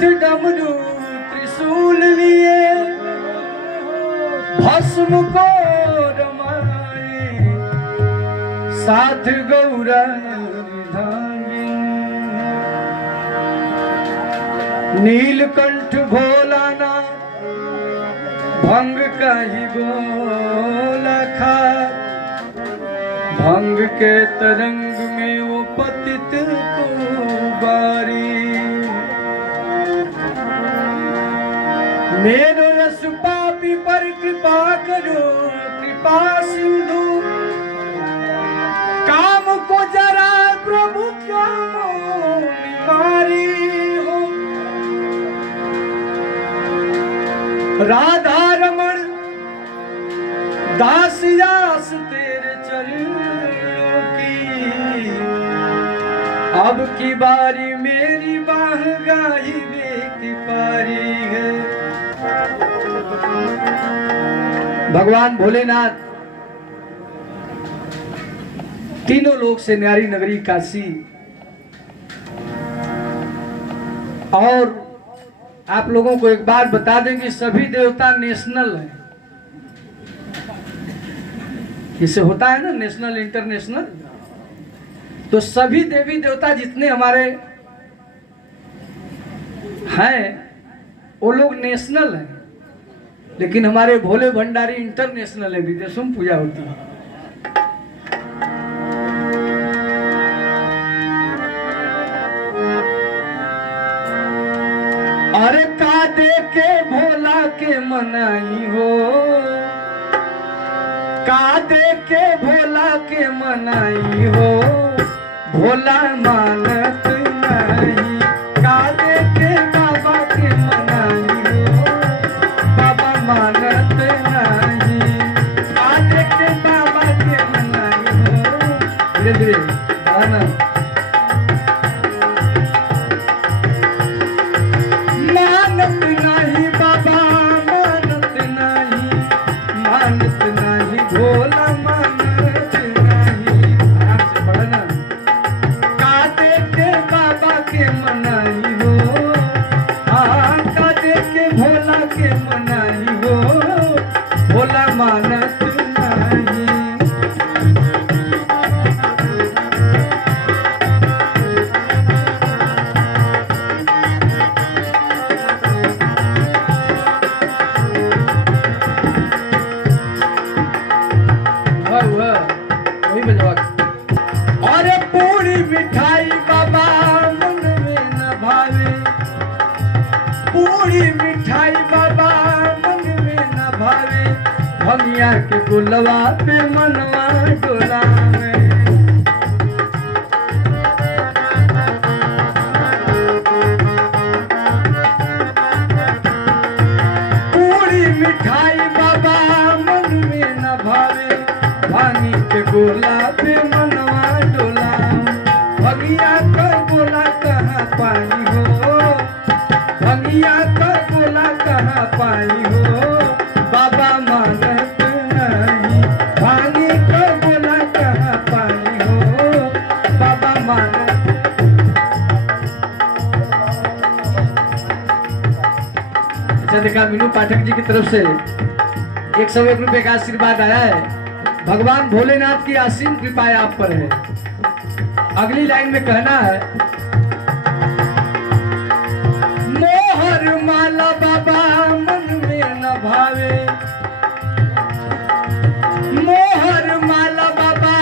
हाथ डमरू त्रिशूल लिए भस्म को रमाए, साथ गौरा धामी। नीलकंठ भोलानाथ भंग का ही गोला खा, भंग के तरंग में वो पतित को बारी। मेरो रस पापी पर कृपा करो कृपा सिंधु, काम को जरा प्रभु क्या निवारी हो। राधा रमण दास दास तेरे चरणों की, अब की बारी मेरी बाह गाई बे की पारी है। भगवान भोलेनाथ तीनों लोक से न्यारी नगरी काशी, और आप लोगों को एक बात बता दें कि सभी देवता नेशनल हैं। इसे होता है ना नेशनल इंटरनेशनल, तो सभी देवी देवता जितने हमारे हैं वो लोग नेशनल हैं, लेकिन हमारे भोले भंडारी इंटरनेशनल है, विदेशों में पूजा होती है। अरे का दे के भोला के मनाई हो, का दे के भोला के मनाई हो, भोला मानत नहीं। का दे के बाबा के मनाई हो, बाबा मानत नहीं। का दे के बाबा के मनाई हो, धीरे धीरे गाना। मानत नहीं बाबा मानत नहीं, मानत नहीं भोला मानत नहीं। आराम से पढ़ना। का दे के बाबा के मनाई हो, हाँ का दे के भोला के मनाई हो, भोला मानत नहीं। वही बजवा। अरे पूरी मिठाई बाबा मन में न भावे, पूरी मिठाई बाबा मन में न भावे, भंगिया के गुलवा पे मनवा डोलावे। पूरी मिठाई बाबा मन में न भावे, भानी के गोला पे मनवा डोला। भंगिया का गोला कहाँ पाई हो, भंगिया का गोला कहाँ पाई हो, बाबा मानत नहीं। भानी का गोला कहाँ पाई हो, बाबा मानत। अच्छा देखा, मीनू पाठक जी की तरफ से 101 रुपए का आशीर्वाद आया है। भगवान भोलेनाथ की असीम कृपा आप पर है। अगली लाइन में कहना है, मोहर माला बाबा मन में न भावे, मोहर माला बाबा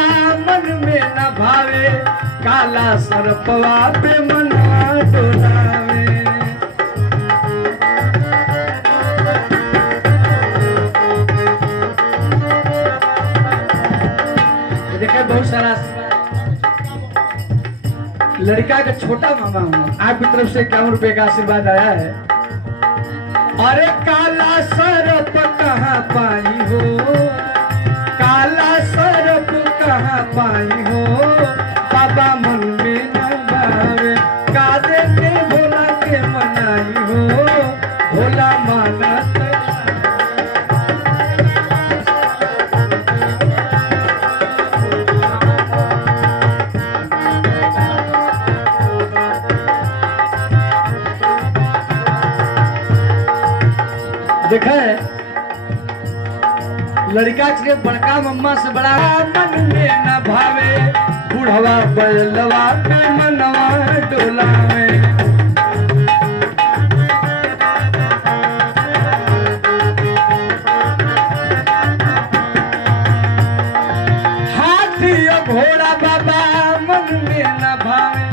मन में न भावे, काला सरपवा पे मनवा डोलावे। देखिए बहुत सारा लड़का का छोटा मामा हूँ, आपकी तरफ से 51 रुपए का आशीर्वाद आया है। अरे काला सरप कहाँ पाई हो, काला सरप कहाँ पाई हो, बाबा मन में न भावे। का दे के भोला के मनाई हो, भोला मानत। देखा है लड़का के बड़का मम्मा से बड़ा मन में न भावे बुढ़वा बैलवा पे मनवा डोलावे हाथी और घोड़ा बाबा मन में न भावे।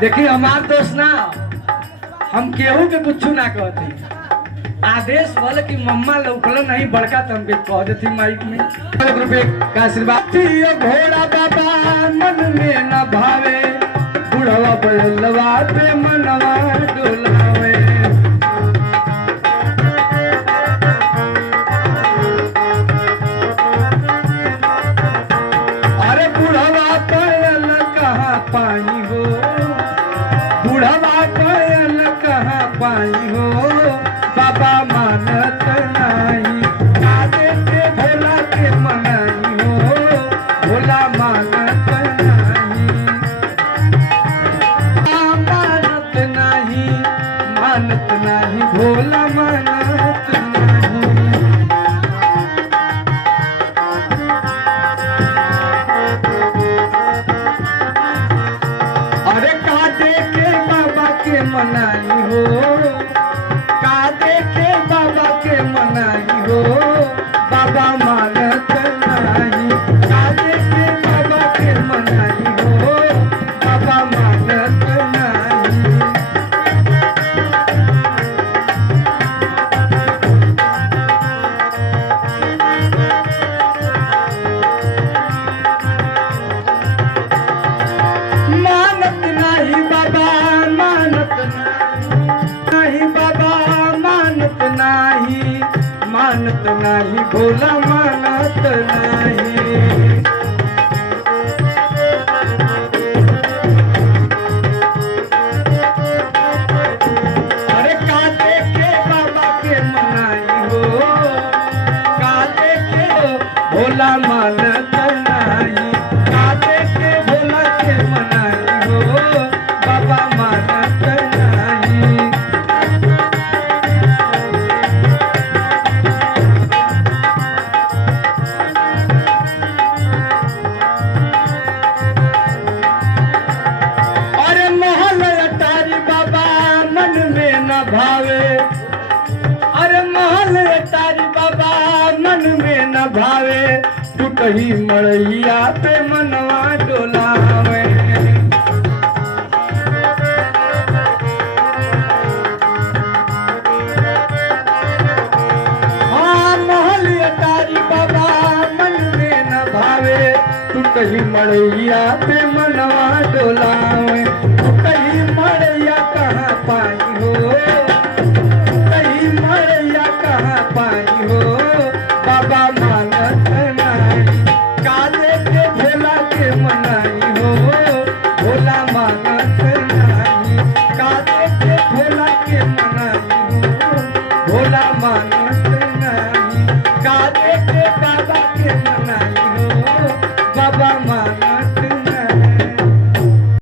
देखिए हमार दोस्त ना हम केहू के कुछ ना कहते आदेश बोले कि मम्मा लौकलो नहीं बड़का तो हमके कह देती माइक में रुपये का आशीर्वाद घोड़ा बाबा मन में न भावे बुढ़वा बैलवा पे मनवा डोलावे अरे बुढ़वा बैल कहाँ पाई हो बुढ़वा बैल कहाँ पाई हो बाबा मानत नहीं आगे के भोला के मनाई हो भोला मानत नहीं मानत नहीं मानत नहीं भोला मानत नहीं। अरे काटे के बाबा के मनाई हो कादे के बाबा के मनाई हो बाबा मानत नहीं कादे के बाबा के मनाई हो बाबा मानत नहीं। मानत नहीं बाबा मानत नहीं बाबा मानत नहीं मानत नहीं भोला मानत नहीं। अरे कादे के बाबा के मनाई हो कादे के भोला मानत नहीं कादे के भोला के मनाई हो बाबा मानत नहीं। अरे महल अटारी बाबा मन में न भावे अरे महल अटारी बाबा मन में न भावे टूटही मड़ैया पे मनवा डोलावे हाँ महल अटारी बाबा मन में न भावे टूटही मड़ैया पे मनवा डोलावे टूटही मड़ैया कहाँ पाई हो टूटही मड़ैया कहाँ पाई हो बाबा मानत नहीं काले के भोला के मनाई हो भोला मानत नहीं काले के भोला के मनाई